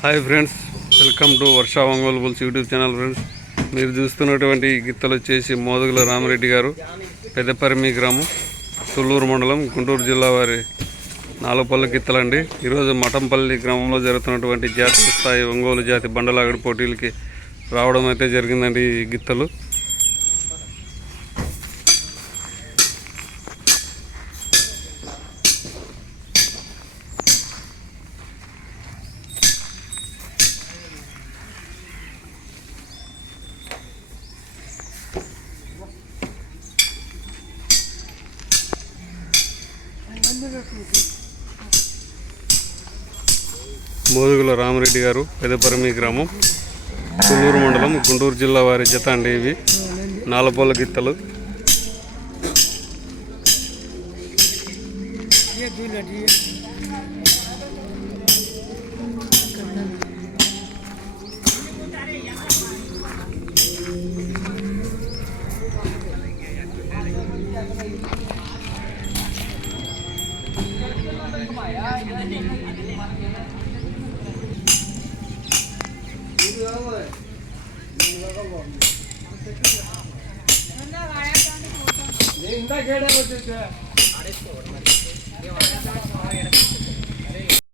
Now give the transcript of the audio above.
Hi friends, welcome to Varsha Ongole bulls YouTube channel. Friends, మీరు చూస్తున్నటువంటి గిత్తలు వచ్చేసి మోదుగుల రామిరెడ్డి గారు, పెద్దపరిమి గ్రామం, తుళ్ళూరు మండలం, గుంటూరు జిల్లా వారి 4 పళ్ళ గిత్తలండి. ఈరోజు మఠంపల్లి గ్రామంలో జరుగుతున్నటువంటి జాతీయ స్థాయి ఒంగోలు జాతి బండలాగడి పోటీలకి రావడం అయితే జరిగిందండి ఈ గిత్తలు. మోదుగుల రామిరెడ్డి గారు, పెదపరమి గ్రామం, తుళ్ళూరు మండలం, గుంటూరు జిల్లా వారి జత అండి. ఇవి 4 పళ్ళ గిత్తలు. ఇందా